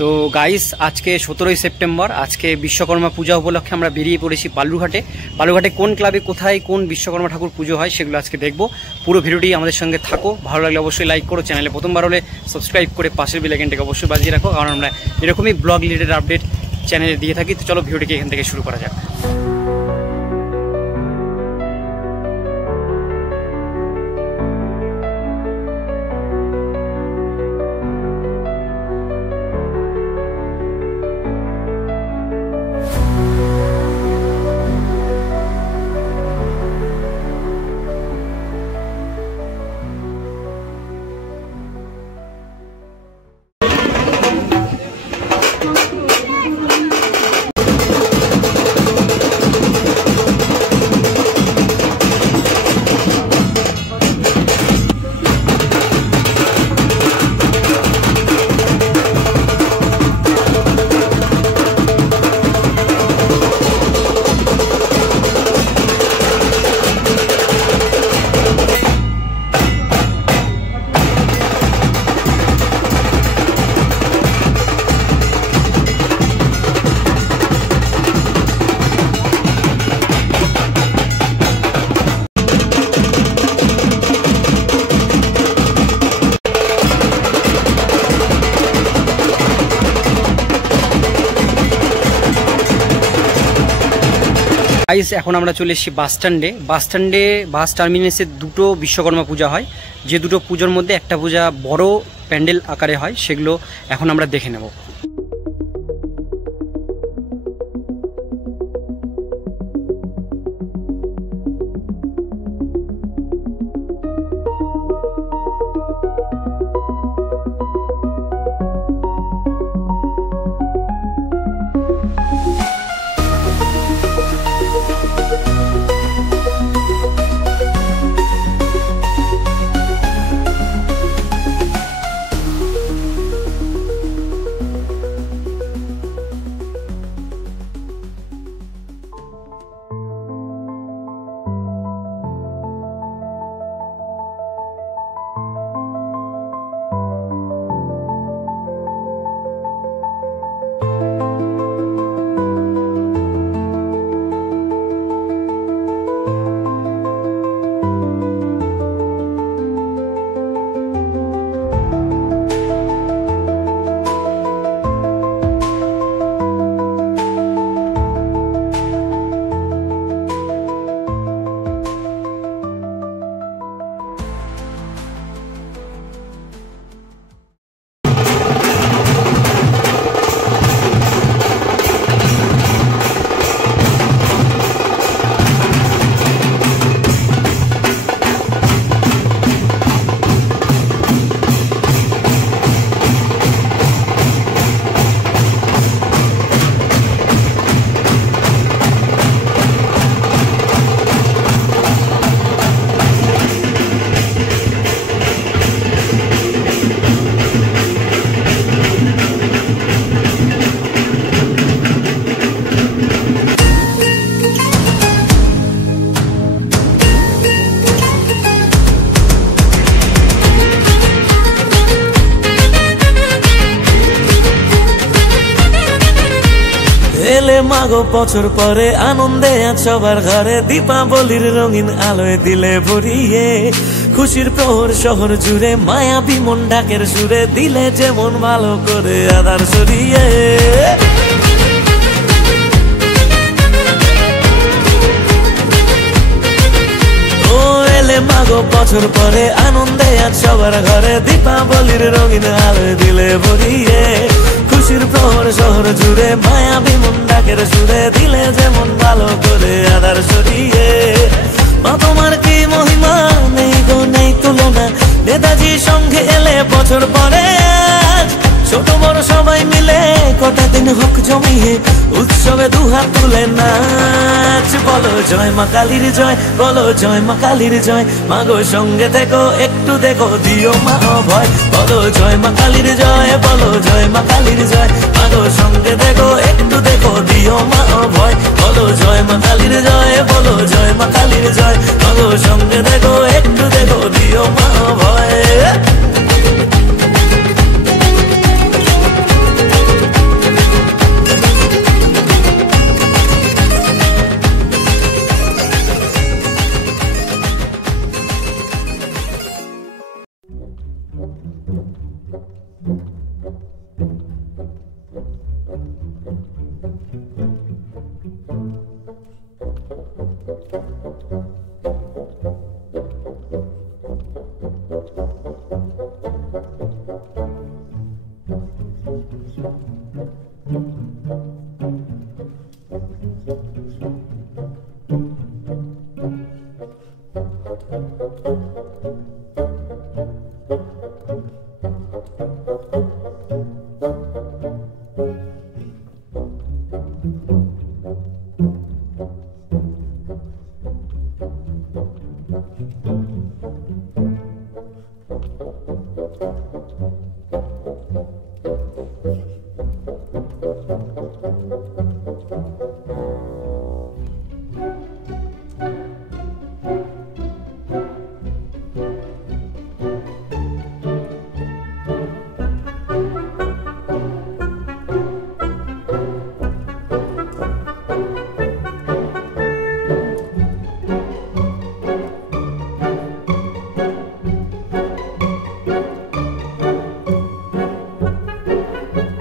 তো গাইস আজকে 17ই সেপ্টেম্বর, আজকে বিশ্বকর্মা পূজা উপলক্ষে আমরা বেরিয়ে পড়েছি বালুরঘাটে। বালুরঘাটে কোন ক্লাবে কোথায় কোন বিশ্বকর্মা ঠাকুর পুজো হয় সেগুলো আজকে দেখবো। পুরো ভিডিওটি আমাদের সঙ্গে থাকো, ভালো লাগলে অবশ্যই লাইক করো, চ্যানেলে প্রথমবার হলে সাবস্ক্রাইব করে পাশের বেল আইকনটাকে অবশ্যই বাজিয়ে রাখো, কারণ আমরা এরকমই ব্লগ রিলেটেড আপডেট চ্যানেলে দিয়ে থাকি। তো চলো ভিডিওটিকে এখান থেকে শুরু করা যাক। এখন আমরা চলে এসেছি বাস স্ট্যান্ডে। বাস টার্মিনাসে দুটো বিশ্বকর্মা পূজা হয়, যে দুটো পুজোর মধ্যে একটা পূজা বড় প্যান্ডেল আকারে হয়, সেগুলো এখন আমরা দেখে নেব। মাগো বছর পরে আনন্দে আজ সবার ঘরে, দীপাবলির রঙিন আলোয় দিলে ভরিয়ে, খুশির প্রহর শহর জুড়ে মায়াবী মন ডাকের সুরে, দিলে যেমন ভালো করে আধার সরিয়ে। ও এলে মাগো বছর পরে আনন্দে আজ সবার ঘরে, দীপাবলির রঙিন আলোয় দিলে ভরিয়ে, খুশির প্রহর শহর জুড়ে মায়াবী মন ডাকের সুরে, দিলে যেমন ভালো করে আধার সরিয়ে। মা তোমার কি মহিমা, নেই গো নেই তুলনা, নেতাজি সঙ্গে এলে বছর পরে আজ, ছোট বড় সবাই মিলে কটা দিন হোক জমিয়ে, উৎসবে দুহাত তুলে নাচ, বলো জয় মা কালীর জয়, বলো জয় মা কালীর জয়, মাগো সঙ্গে থেকো একটু দেখো দিও মা ভয়, বলো জয় মা কালীর জয়, বলো জয় মা কালীর জয়, মাগো সঙ্গে দেখো একটু দেখো দিও মা ভয়, বলো জয় মা কালীর জয়, বলো জয় মা কালীর জয়, মাগো সঙ্গে দেখো একটু দেখো দিও মা ভয়।